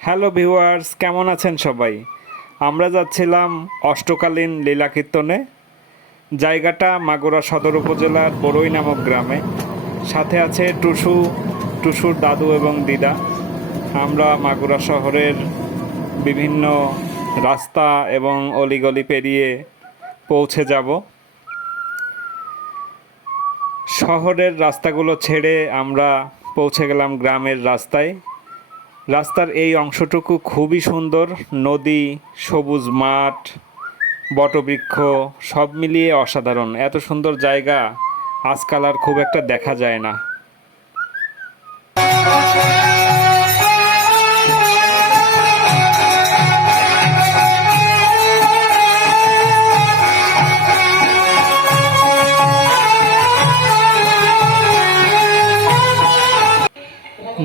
Hello viewers, কেমন আছেন সবাই? আমরা যাচ্ছিলাম অষ্টকালীন লীলা কীর্তনে। জায়গাটা মাগুরা সদর উপজেলার বড়ই নামক গ্রামে। সাথে আছে টুসুর দাদু এবং দিদা। আমরা মাগুরা শহরের বিভিন্ন রাস্তা এবং অলিগলি পেরিয়ে পৌঁছে যাব। শহরের রাস্তাগুলো ছেড়ে আমরা পৌঁছে গেলাম গ্রামের রাস্তায়। রাস্তার এই অংশটুকু খুবই সুন্দর, নদী, সবুজ মাঠ, বটবৃক্ষ সব মিলিয়ে অসাধারণ। এত সুন্দর জায়গা আজকাল আর খুব একটা দেখা যায় না।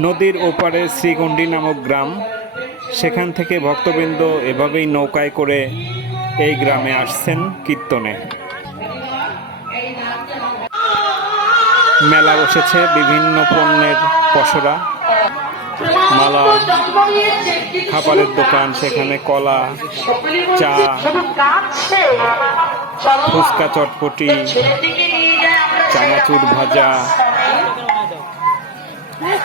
নদীর ওপারে শ্রীগণ্ডী নামক গ্রাম। সেখান থেকে ভক্তবৃন্দ এভাবেই নৌকায় করে এই গ্রামে আসছেন কীর্তনে। মেলা বসেছে, বিভিন্ন পণ্যের পসরা, মালা, খাবারের দোকান, সেখানে কলা, চা, ফুচকা, চটপটি, চানাচুর ভাজা,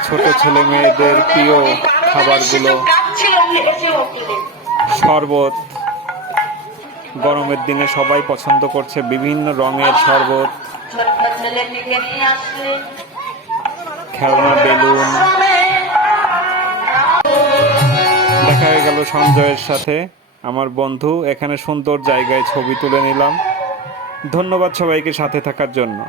ছোট ছেলে মেয়েদের প্রিয় খাবারগুলো, শরবত, গরমের দিনে সবাই পছন্দ করছে বিভিন্ন রঙের শরবত, খেলনা, বেলুন। দেখা হয়ে গেল সঞ্জয়ের সাথে, আমার বন্ধু। এখানে সুন্দর জায়গায় ছবি তুলে নিলাম। ধন্যবাদ সবাইকে সাথে থাকার জন্য।